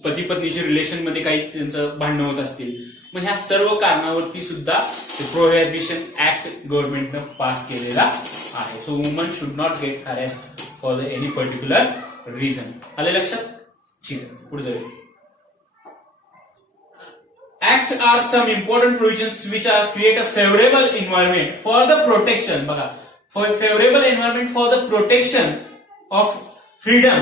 पती पत्नीच्या रिलेशन मध्ये काही त्यांचं भांडणं होत असतील, मग ह्या सर्व कारणावरती सुद्धा प्रोहिबिशन ऍक्ट गव्हर्नमेंटनं पास केलेला आहे. So woman should not get harassed for any particular reason. आले लक्षात? ठीक आहे, पुढे जाऊया. Acts are some important provisions which are create a favorable environment for the protection. बघा, for favorable environment for the protection of freedom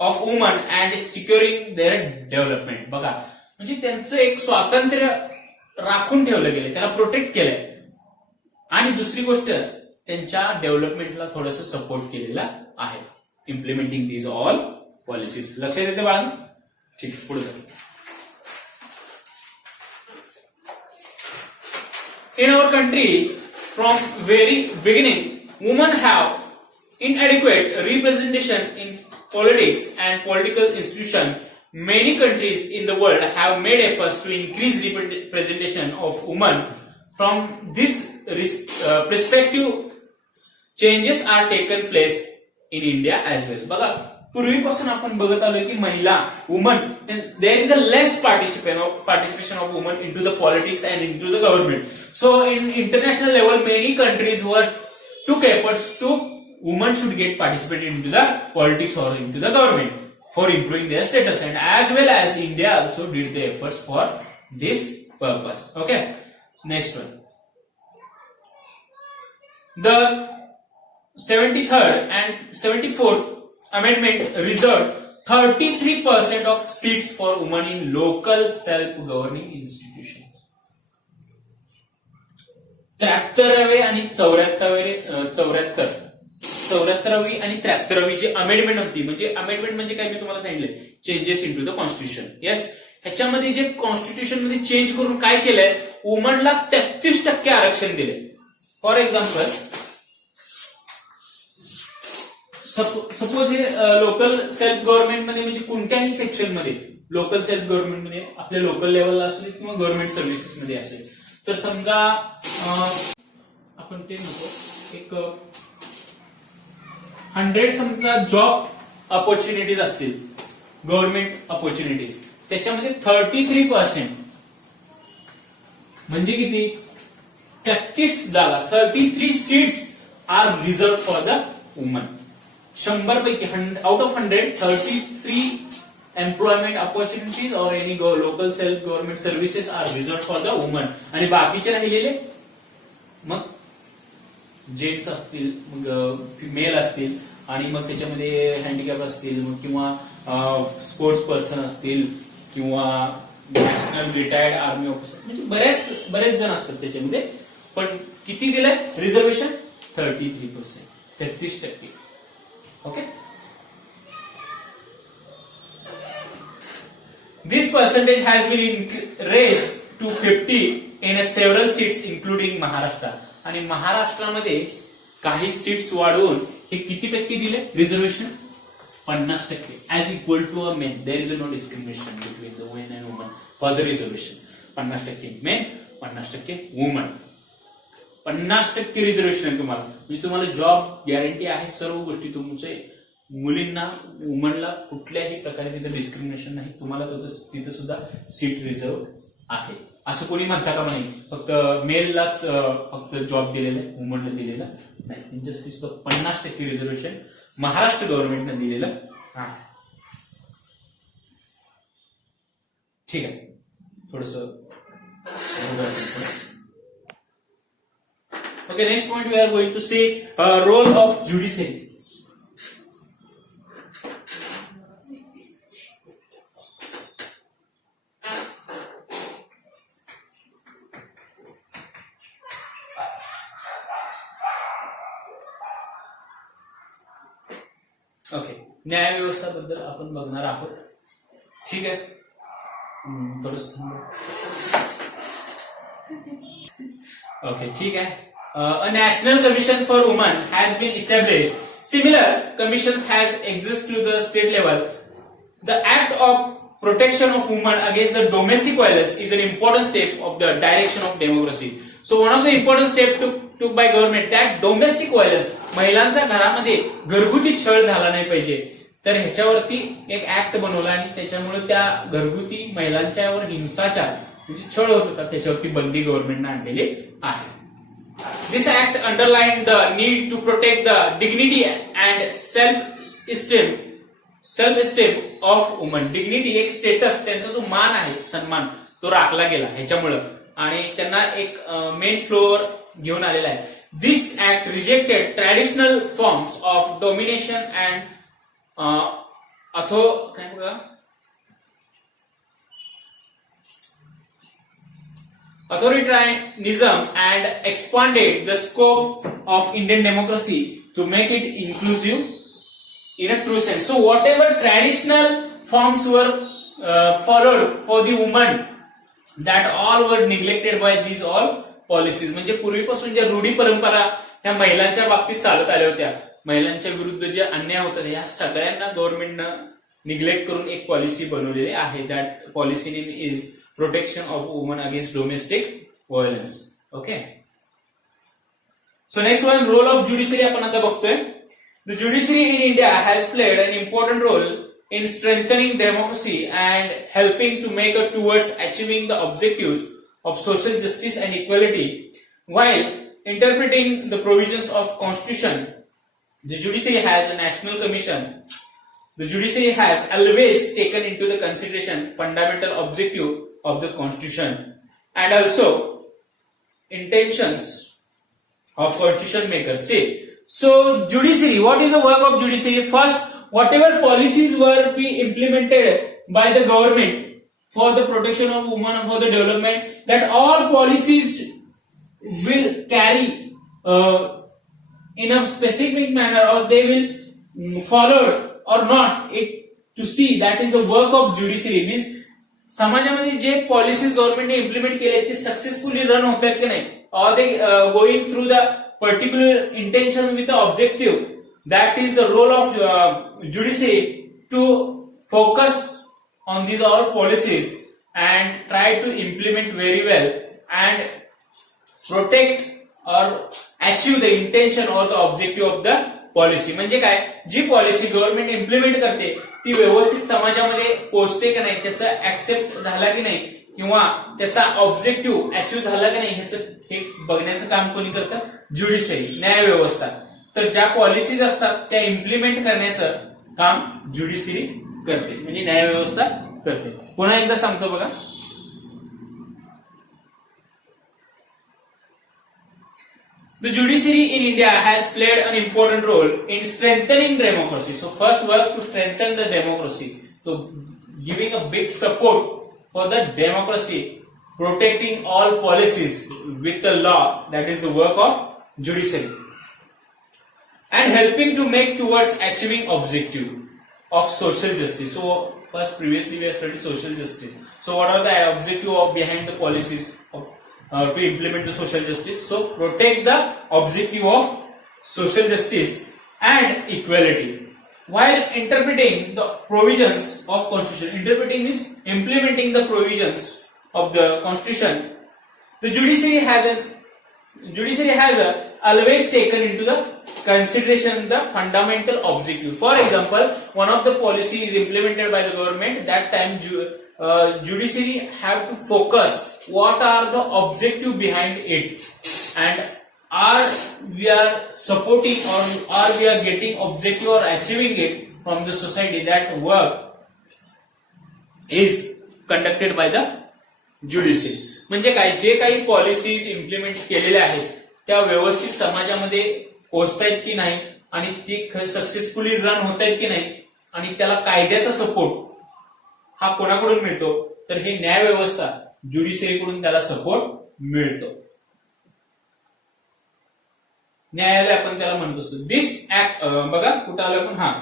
of women and securing their development. बघा, म्हणजे त्यांचं एक स्वातंत्र्य राखून ठेवलं गेलं, त्याला प्रोटेक्ट केलंय आणि दुसरी गोष्ट त्यांच्या डेव्हलपमेंटला थोडंसं सपोर्ट केलेला आहे. Implementing these all policies. लक्षात येते बाळा? ठीक, पुढे जाऊ. In our country, from very beginning, women have inadequate representation in politics and political institutions. Many countries in the world have made efforts to increase representation of women. From this perspective, changes are taken place in India as well. बघा, पूर्वीपासून आपण बघत आलोय की महिला woman there is a less participation of woman into the politics and into the government. So in international level many countries were took efforts to women should get participated into the politics or into the government for improving their status, and as well as India also did the efforts for this purpose. Okay, next one. The 73rd and 74th Amendment reserved 33% of seats for women in local self-governing institutions. 73वे आणि 74वी आणि 73वी जी अमेंडमेंट होती, म्हणजे अमेंडमेंट म्हणजे काय मी तुम्हाला सांगितलंय, changes into the constitution. Yes, ह्याच्यामध्ये जे कॉन्स्टिट्यूशन मध्ये चेंज करून काय केलंय, वुमनला 33% आरक्षण दिले. फॉर एक्झाम्पल, सपोज हे लोकल सेल्फ गव्हर्नमेंट मध्ये म्हणजे कोणत्याही सेक्शन मध्ये, लोकल सेल्फ गव्हर्नमेंट मध्ये आपल्या लोकल लेवलला असेल किंवा गव्हर्नमेंट सर्व्हिसेस मध्ये असेल, तर समजा आपण ते म्हणतो एक 100 समजा जॉब ऑपॉर्च्युनिटीज असतील, गव्हर्नमेंट ऑपॉर्च्युनिटीज, त्याच्यामध्ये 33% म्हणजे किती, 33 जागा, 33 seats are reserve for the woman. 100 पैकी out of 100 33 employment opportunities or any local self government services are reserve for the woman. आणि बाकीचे राहिलेले मग जेंट्स असतील, मग मेल असतील, आणि मग त्याच्यामध्ये हँडिकॅप असतील, मग किंवा स्पोर्ट्स पर्सन असतील, किंवा नॅशनल रिटायर्ड आर्मी ऑफिसर, म्हणजे बरेच जण असतात त्याच्यामध्ये. पण किती दिलंय रिझर्वेशन, 33%, 33%. Okay. This percentage has been raised to 50 in several seats including Maharashtra. आणि महाराष्ट्रामध्ये काही सीट्स वाढवून हे किती टक्के दिले reservation, 50%, as equal to a men. There is no discrimination between the men and woman for the reservation. 50% men, 50% woman, 50% reservation आहे तुम्हाला. म्हणजे तुम्हाला जॉब गॅरंटी आहे, सर्व गोष्टी तुमचे. मुलींना, वुमनला कुठल्याही प्रकारे तिथे डिस्क्रिमिनेशन नाही, तुम्हाला तिथे सुद्धा सीट रिझर्व आहे. असं कोणी म्हणता का नाही फक्त मेललाच फक्त जॉब दिलेला आहे, वुमनला दिलेला नाही. त्यांच्यासाठी सुद्धा 50% रिझर्वेशन महाराष्ट्र गव्हर्नमेंटने दिलेलं आहे. ठीक आहे, थोडस. Okay, next point we are going to see role of judiciary. Okay, न्याय व्यवस्था बद्दल आपण बघणार आहोत. ठीक आहे, थोडस ओके, ठीक आहे. A national commission for women has been established. Similar commissions has exist to the state level. The act of protection of women against the domestic violence is an important step of the direction of democracy. So one of the important steps took by government that domestic violence, महिलांचा घरामध्ये घरगुती छळ झाला नाही पाहिजे, तर ह्याच्यावरती एक ऍक्ट बनवला आणि त्याच्यामुळे त्या घरगुती महिलांच्यावर हिंसाचार म्हणजे छळ होत होता त्याच्यावरती बंदी गव्हर्नमेंटने आणलेली आहे. This act underlined the need to protect the dignity and self-esteem of women. Dignity एक स्टेटस, त्यांचा जो मान आहे, सन्मान, तो राखला गेला ह्याच्यामुळं आणि त्यांना एक मेन फ्लोअर घेऊन आलेला आहे. This act rejected traditional forms of domination and authoritarianism and expanded the scope of Indian democracy to make it inclusive in a true sense. So whatever traditional forms were followed for the woman, that all were neglected by these all policies. म्हणजे पूर्वीपासून ज्या रूढी परंपरा त्या महिलांच्या बाबतीत चालत आल्या होत्या, महिलांच्या विरुद्ध जे अन्याय होतात, या सगळ्यांना गव्हर्नमेंटनं निग्लेक्ट करून एक पॉलिसी बनवलेली आहे. That policy name is protection of woman against domestic violence. Okay, so next one, role of judiciary आपण आता बघतोय. The judiciary in India has played an important role in strengthening democracy and helping to make it towards achieving the objectives of social justice and equality. While interpreting the provisions of Constitution, the judiciary has a national commission. The judiciary has always taken into the consideration fundamental objective of the Constitution and also intentions of constitution makers. See, so judiciary, what is the work of judiciary? First, whatever policies were be implemented by the government for the protection of women and for the development, that all policies will carry in a specific manner, or they will follow or not, it to see. That is the work of judiciary. Means समाजामध्ये जे पॉलिसीज गव्हर्नमेंटने इम्प्लिमेंट केले ते successfully run होत आहेत की नाही, or they going through the particular intention with the objective. That is the role of judiciary, to focus on these all policies and try to implement very well and protect or achieve the intention or the objective of the policy. म्हणजे काय, जी policy government implement करते ती व्यवस्थित समाजामध्ये पोहोचते की नाही, त्याचा ऍक्सेप्ट झाला की नाही, किंवा त्याचा ऑब्जेक्टिव्ह अचीव्ह झाला की नाही, ह्याचं हे बघण्याचं काम कोणी करतं? ज्युडिशरी, न्याय व्यवस्था. तर ज्या पॉलिसीज असतात त्या इम्प्लिमेंट करण्याचं काम ज्युडिशरी करते, म्हणजे न्याय व्यवस्था करते. पुन्हा एकदा सांगतो बघा, the judiciary in India has played an important role in strengthening democracy. So first work to strengthen the democracy, so giving a big support for the democracy, protecting all policies with the law, that is the work of judiciary, and helping to make towards achieving objective of social justice. So first, previously we have studied social justice. So what are the objective of behind the policies of, to implement the social justice? So protect the objective of social justice and equality while interpreting the provisions of Constitution. Interpreting means implementing the provisions of the Constitution. The judiciary has always taken into the consideration the fundamental objective. For example, one of the policy is implemented by the government. That time judiciary have to focus what are the objective behind it, and are we are supporting or are we are getting objective or achieving it from the society. That work is conducted by the judiciary. म्हणजे काय, जे काही policies implement केलेल्या आहेत त्या व्यवस्थित समाजामध्ये पोहोचतायत की नाही, आणि ते सक्सेसफुली रन होत आहेत की नाही, आणि त्याला कायद्याचा सपोर्ट हा कोणाकडून मिळतो, तर हे न्याय व्यवस्था ज्युडिशरीकडून त्याला सपोर्ट मिळतो. न्यायालय आपण त्याला म्हणत असतो. दिस ऍक्ट, बघा कुठं आलं आपण, हा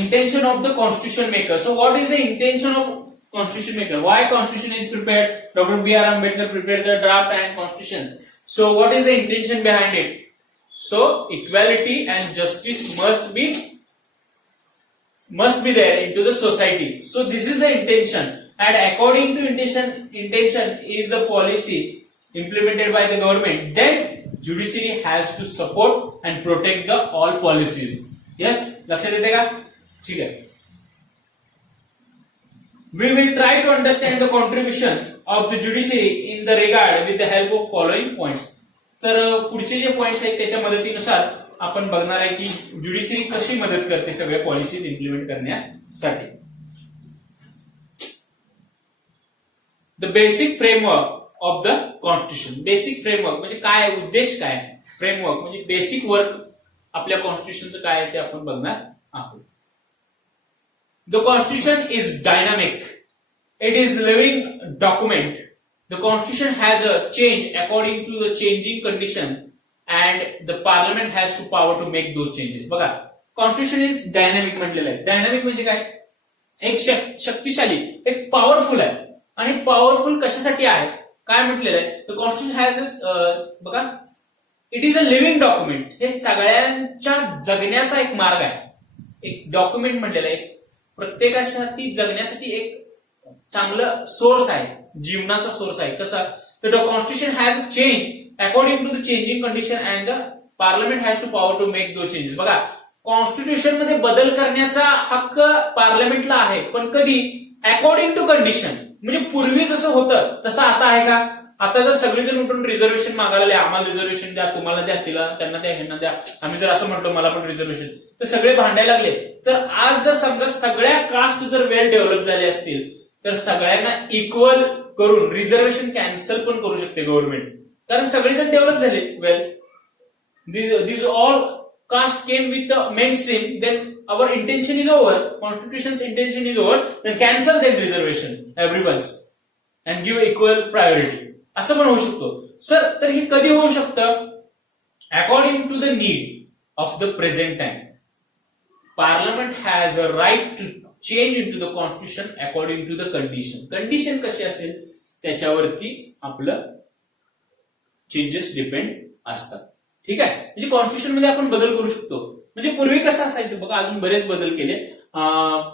intention of the constitution maker. So what is the intention of constitution maker? Why constitution is prepared? Dr. B.R. Ambedkar prepared the draft and constitution. So what is the intention behind it? So equality and justice must be there into the society. So this is the intention, and according to intention is the policy implemented by the government. Then judiciary has to support and protect the all policies. Yes, लक्षात येते का? ठीक आहे. We will try to understand the contribution of the judiciary in the regard with the help of following points. तर पुढचे जे पॉइंट्स आहेत त्याच्या मदतीनुसार आपण बघणार आहे की ज्युडिशरी कशी मदत करते सगळ्या पॉलिसीज इम्प्लिमेंट करण्यासाठी. The basic framework of the constitution. Basic framework म्हणजे काय, उद्देश काय, फ्रेमवर्क म्हणजे बेसिक वर्क आपल्या कॉन्स्टिट्यूशनचं काय आहे ते आपण बघणार आहोत. The constitution is dynamic. It is living document. The constitution has a change according to the changing condition and the parliament has to power to make those changes. बघा, कॉन्स्टिट्यूशन इज डायनामिक म्हटलेलं आहे. डायनामिक म्हणजे काय, एक शक्तिशाली, एक पॉवरफुल आहे. आणि पॉवरफुल कशासाठी आहे, काय म्हटलेलं आहे, द कॉन्स्टिट्यूशन हॅज बघा, it is a living document. हे सगळ्यांच्या जगण्याचा एक मार्ग आहे. एक डॉक्युमेंट म्हटलेलं आहे, प्रत्येकासाठी जगण्यासाठी एक चांगलं सोर्स आहे, जीवनाचा सोर्स आहे. कसा, तर the constitution has change according to the changing condition and the parliament has to power to make those changes. बघा, कॉन्स्टिट्यूशन मध्ये बदल करण्याचा हक्क पार्लमेंटला आहे, पण कधी, अकॉर्डिंग टू कंडिशन. म्हणजे पूर्वी जसं होतं तसं आता आहे का? आता जर सगळेजण उठून रिझर्वेशन मागायला, आम्हाला रिझर्वेशन द्या, तुम्हाला द्या, तिला, त्यांना द्या, ह्यांना द्या, आम्ही जर असं म्हटलं मला पण रिझर्वेशन, तर सगळे भांडायला लागले. तर आज जर समजा सगळ्या कास्ट जर वेल डेव्हलप झाले असतील तर सगळ्यांना इक्वल करून रिझर्वेशन कॅन्सल पण करू शकते गव्हर्नमेंट, कारण सगळेजण डेव्हलप झाले. Well, these all caste came with the mainstream, then our intention is over, constitution's intention is over, then cancel that reservation everyone's and give equal priority. असं पण होऊ शकतो सर. तर हे कधी होऊ शकतं, according to the need of the present time. Parliament has a right to change into the constitution according to the condition. Condition कशी असेल त्याच्यावरती आपलं चेंजेस डिपेंड असतात. ठीक आहे, म्हणजे कॉन्स्टिट्यूशन मध्ये आपण बदल करू शकतो. म्हणजे पूर्वी कसं असायचं बघा, अजून बरेच बदल केले.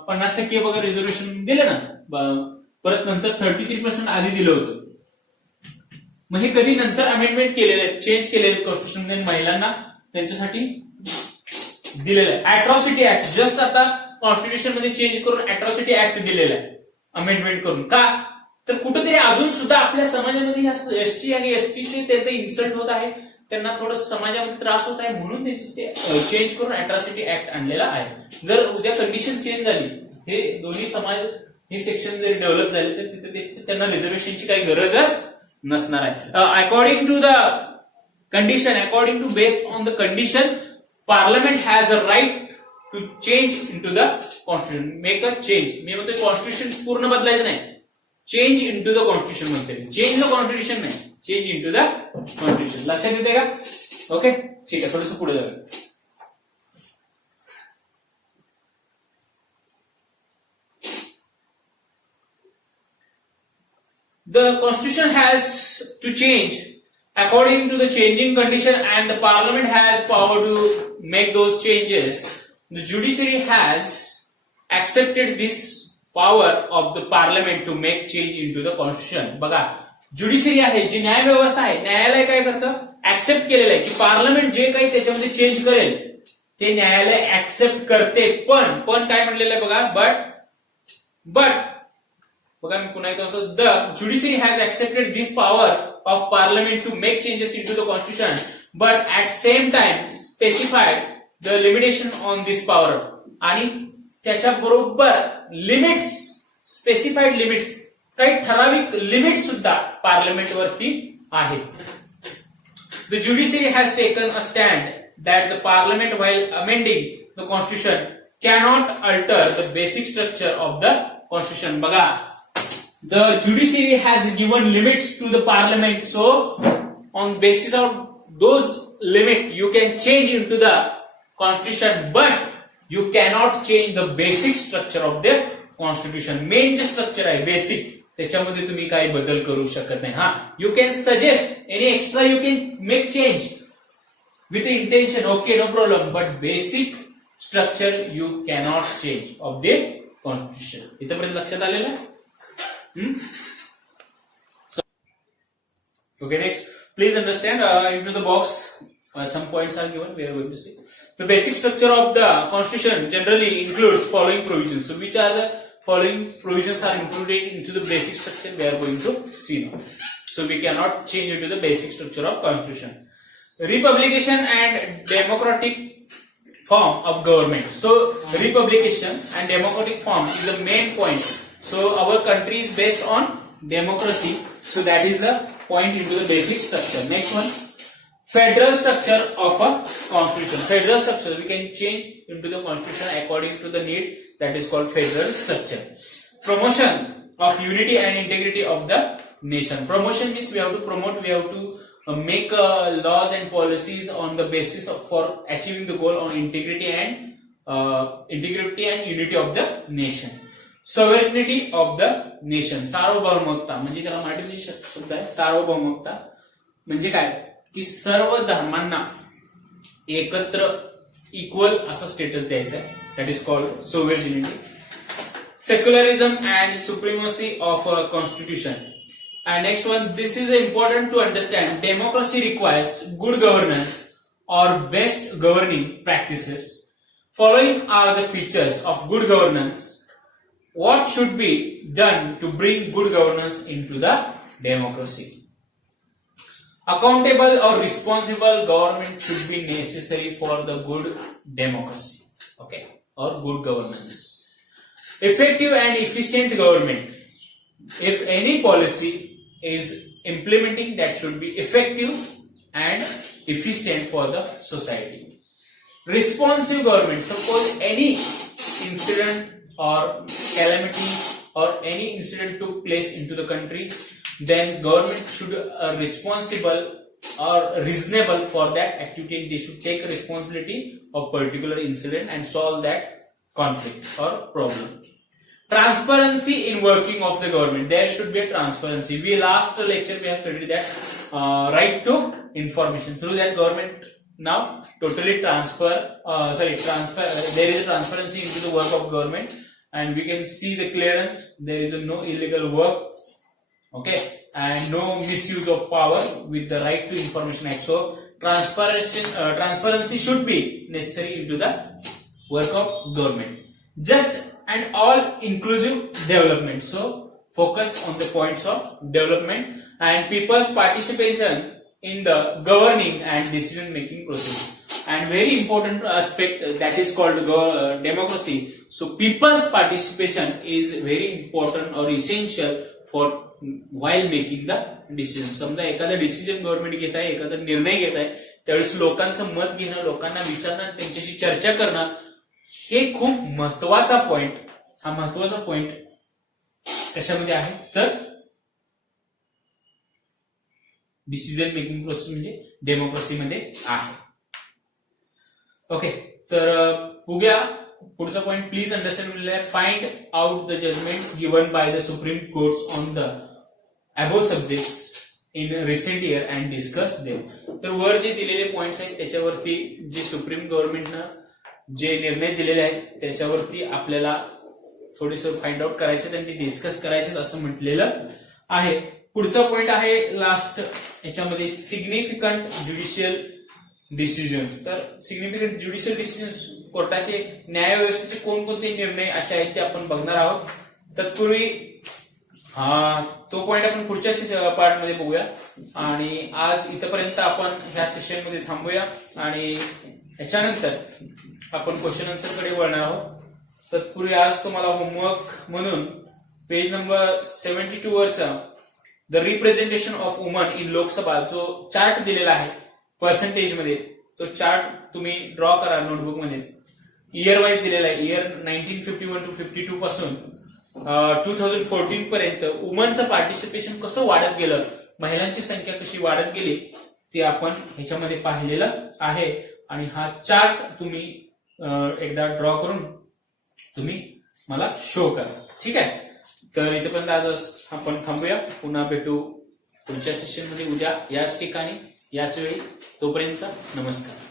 50% बघा रिझर्वेशन दिले ना, परत नंतर 33% आधी दिलं होतं. मग हे कधी नंतर अमेंडमेंट केलेले, चेंज केलेले कॉन्स्टिट्यूशन मध्ये महिलांना त्यांच्यासाठी दिलेलं आहे. अॅट्रॉसिटी ऍक्ट जस्ट आता कॉन्स्टिट्यूशन मध्ये चेंज करून अॅट्रॉसिटी ऍक्ट दिलेला आहे अमेंडमेंट करून. का, तर कुठेतरी अजून सुद्धा आपल्या समाजामध्ये ह्या एसटी आणि एसटीचे त्यांचे इन्सल्ट होत आहे, त्यांना थोडं समाजामध्ये त्रास होत आहे, म्हणून त्यांचे चेंज करून अॅट्रॉसिटी ऍक्ट आणलेला आहे. जर उद्या कंडिशन चेंज झाली, हे दोन्ही समाज हे सेक्शन जर डेव्हलप झाले तर तिथे त्यांना रिझर्वेशनची काही गरजच नसणार आहे. According to the condition, according to based on the condition, parliament has a right to change into the constitution, make a change. मी म्हणतो कॉन्स्टिट्यूशन पूर्ण बदलायचं नाही, change into the constitution म्हणते. चेंज द कॉन्स्टिट्यूशन नाही, change into the constitution. लक्षात येते का? ओके, ठीक आहे, थोडंसं पुढे जाऊया. The constitution has to change according to the changing condition and the parliament has power to make those changes. The judiciary has accepted this power of the parliament to make change into the constitution. बघा, ज्युडिशरी आहे जी न्याय व्यवस्था आहे, न्यायालय काय करतं, ऍक्सेप्ट केलेलं आहे की पार्लमेंट जे काही त्याच्यामध्ये चेंज करेल ते न्यायालय ऍक्सेप्ट करते. पण काय म्हटलेलं आहे बघा, बट बघा मी पुन्हा एकदा असं, the judiciary has accepted this power of parliament to make changes into the constitution but at same time specified the limitation on this power. आणि त्याच्याबरोबर लिमिट्स, स्पेसिफाईड लिमिट्स, काही ठराविक लिमिट सुद्धा पार्लमेंटवरती आहेत. The judiciary has taken a stand that the parliament while amending the constitution cannot alter the basic structure of the constitution. बघा, the judiciary has given limits to the parliament, so on basis of those limit you can change into the constitution, but you cannot change the basic structure of the constitution. Main जे structure आहे basic, त्याच्यामध्ये तुम्ही काही बदल करू शकत नाही. हा, you can suggest any extra, you can make change with intention, okay, no problem, but basic structure you cannot change of the constitution. इथपर्यंत लक्षात आलेलं आहे? Okay, next, please understand into the box some points are given. We are going to see the basic structure of the constitution generally includes following provisions. So, which are the following provisions are included into the basic structure? We are going to see now. So, we cannot change into the basic structure of constitution. Republication and democratic form of government. So, republication and democratic form is the main point. So, our country is based on democracy. So, that is the point into the basic structure. Next one, federal structure of a constitution. Federal structure we can change into the constitution according to the need. That is called federal structure. Promotion of unity and integrity of the nation. Promotion means we have to promote, we have to make laws and policies on the basis of for achieving the goal on integrity and unity of the nation. Sovereignty of the nation. सार्वभौमकता म्हणजे त्याला मराठी शब्द आहे सार्वभौमकता. म्हणजे काय की सर्व धर्मांना एकत्र इक्वल असं स्टेटस द्यायचं आहे. That is called sovereignty. Secularism and supremacy of a constitution. And next one, this is important to understand. Democracy requires good governance or best governing practices. Following are the features of good governance. What should be done to bring good governance into the democracy? Accountable or responsible government should be necessary for the good democracy. Okay, or good governance. Effective and efficient government. If any policy is implementing, that should be effective and efficient for the society. Responsive government. Suppose any incident or calamity or any incident took place into the country, then government should responsible or reasonable for that activity. They should take responsibility of particular incident and solve that conflict or problem. Transparency in working of the government. There should be a transparency. We last lecture we have studied that right to information. Through that government now totally transfer. There is a transparency into the work of government, and we can see the clearance. There is no illegal work, okay, and no misuse of power with the right to information act. So transparency should be necessary into the work of government. Just and all inclusive development. So focus on the points of development and people's participation in the governing and decision making process. And very important aspect that is called democracy. So people's participation is very important or essential for while making the decision. समजा एखादा decision government घेत आहे, एखादा निर्णय घेत आहे, त्यावेळेस लोकांचं मत घेणं, लोकांना विचारणं, त्यांच्याशी चर्चा करणं, हे खूप महत्वाचा पॉइंट. हा महत्वाचा पॉइंट कशामध्ये आहे तर डिसिजन मेकिंग प्रोसेस म्हणजे डेमोक्रेसीमध्ये आहे. ओके, तर बघूया पुढचा point. Please understand. Find out the judgements given by the supreme courts on the above subjects in recent year and discuss them. तर वर जे दिलेले पॉइंट्स आहेत त्याच्यावरती जे सुप्रीम गव्हर्नमेंटनं जे निर्णय दिलेले आहेत त्याच्यावरती आपल्याला थोडेसं फाइंड आउट करायचे आणि डिस्कस करायचे असं म्हटलेलं आहे. पुढचा पॉइंट आहे लास्ट याच्यामध्ये सिग्निफिकंट ज्युडिशियल डिसिजन्स. तर सिग्निफिकंट ज्युडिशियल डिसिजन्स कोर्टाचे न्यायव्यवस्थेचे कोणकोणते निर्णय असे आहेत ते आपण बघणार आहोत. तत्पूर्वी तो पॉइंट आपण पुढच्या पार्टमध्ये बघूया. आणि आज इथपर्यंत आपण ह्या सेशनमध्ये थांबूया आणि याच्यानंतर आपण क्वेश्चन आन्सर कडे वळणार आहोत. तत्पूर्वी आज तुम्हाला होमवर्क म्हणून पेज नंबर 72 वरचा द रिप्रेझेंटेशन ऑफ वुमन इन लोकसभा जो चार्ट दिलेला आहे पर्सेंटेज मध्ये, तो चार्ट तुम्ही ड्रॉ करा नोटबुक मध्ये. इयर वाईज दिलेला आहे. इयर 1951 to 52 पासून 2014 पर्यंत वुमनचं पार्टिसिपेशन कसं वाढत गेलं, महिलांची संख्या कशी वाढत गेली ते आपण ह्याच्यामध्ये पाहिलेलं आहे. आणि हा चार्ट तुम्ही एकदा ड्रॉ करून तुम्ही मला शो करा. ठीक आहे. तर इथेपर्यंत आज आपण थांबूया. पुन्हा भेटू पुढच्या सेशन मध्ये उद्या याच ठिकाणी याच वेळी. तोपर्यंत नमस्कार.